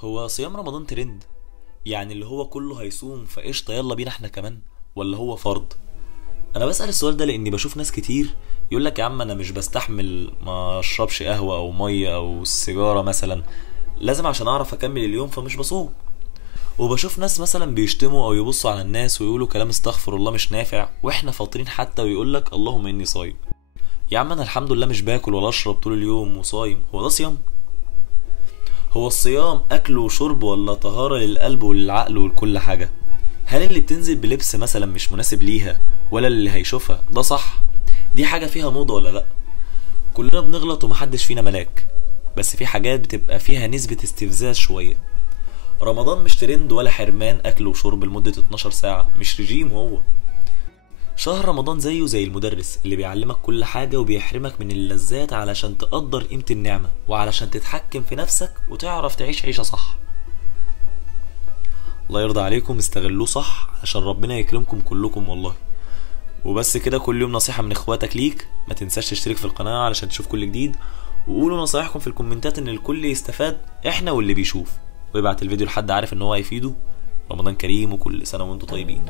هو صيام رمضان ترند؟ يعني اللي هو كله هيصوم فقشطة يلا بينا احنا كمان، ولا هو فرض؟ انا بسأل السؤال ده لاني بشوف ناس كتير يقولك يا عم انا مش بستحمل ما اشربش قهوة او مية او سيجارة مثلا، لازم عشان اعرف اكمل اليوم فمش بصوم. وبشوف ناس مثلا بيشتموا او يبصوا على الناس ويقولوا كلام استغفر الله مش نافع واحنا فاطرين حتى، ويقولك اللهم اني صايم. يا عم انا الحمد لله مش باكل ولا اشرب طول اليوم وصايم، هو ده صيام؟ هو الصيام اكل وشرب ولا طهارة للقلب وللعقل ولكل حاجة؟ هل اللي بتنزل بلبس مثلا مش مناسب ليها ولا اللي هيشوفها ده صح؟ دي حاجة فيها موضة ولا لا؟ كلنا بنغلط ومحدش فينا ملاك، بس في حاجات بتبقى فيها نسبة استفزاز شوية. رمضان مش ترند ولا حرمان اكل وشرب لمدة 12 ساعة، مش رجيم هو. شهر رمضان زيه زي المدرس اللي بيعلمك كل حاجة وبيحرمك من اللذات علشان تقدر قيمة النعمة وعلشان تتحكم في نفسك وتعرف تعيش عيشة صح. الله يرضى عليكم استغلوه صح عشان ربنا يكرمكم كلكم والله. وبس كده، كل يوم نصيحة من اخواتك ليك، ما تنساش تشترك في القناة علشان تشوف كل جديد، وقولوا نصايحكم في الكومنتات ان الكل يستفاد، احنا واللي بيشوف، ويبعت الفيديو لحد عارف ان هو هيفيده. رمضان كريم وكل سنة وانتم طيبين.